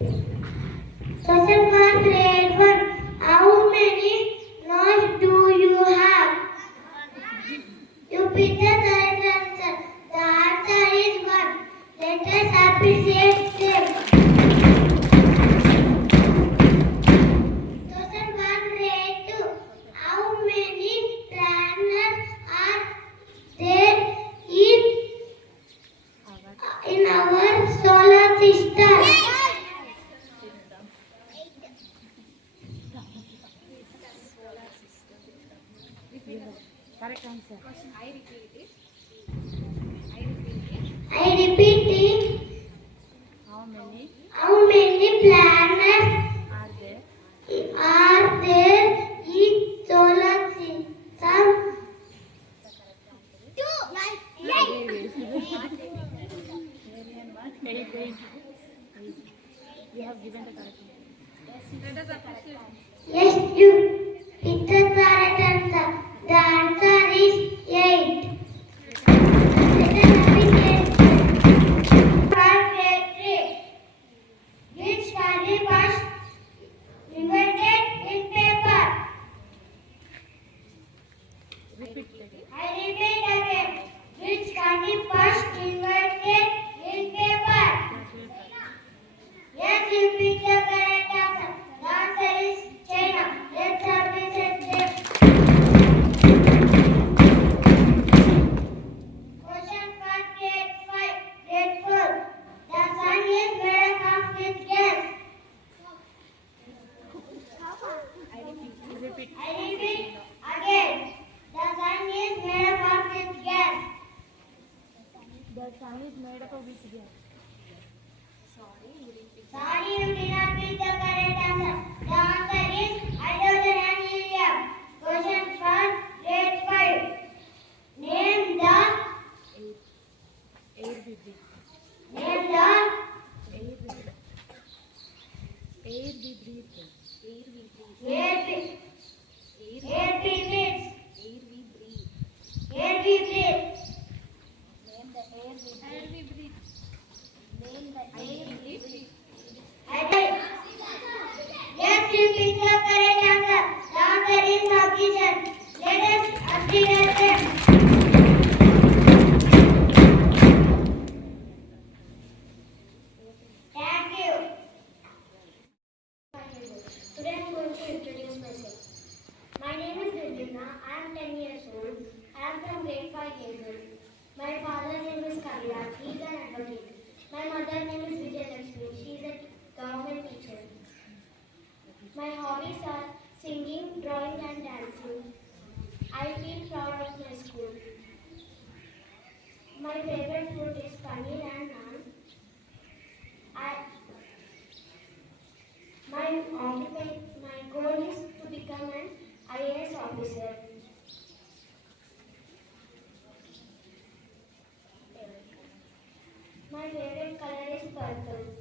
Question for grade 1. How many nose do you have? You pick the correct answer. The answer is 1. Let us appreciate them. Question for grade 2. How many planets are there in our solar system? Correct answer. I repeat it. How How many planets are there? are there in solar system? Eight. You have given the correct answer. Yes, you picked the correct answer. The answer is 8. Let us appreciate them. Grade 3. Which country first invented in paper? Repeat it. I repeat again. Which country first invented in paper? Yes, you picked the correct answer. The answer is China. Let's appreciate them. Question for grade 5. Grade 4. The sun is made up of which gas? Repeat. I repeat again. The sun is made up of which gas? The sun is made up of which gas? Sorry, you did not pick the correct answer. The answer is hydrogen and helium. Question for grade 5. Name the Air we breathe. name the Air we breathe. air we breathe. Air we breathe. Name the air we breathe. Name the air we breathe. Yes, you picked the correct answer. The answer is oxygen. Let us appreciate them. Thank you. Today I am going to introduce myself. My name is Virginia. I am 10 years old. I am from grade 5 Hazel. My father's name is Kaviraj. He is an advocate. My mother's name is Vijayalakshmi. She is a government teacher. My hobbies are singing, drawing and dancing. I feel proud of my school. My favorite food is paneer and naan. My goal is to become an IAS officer. My favorite color is purple.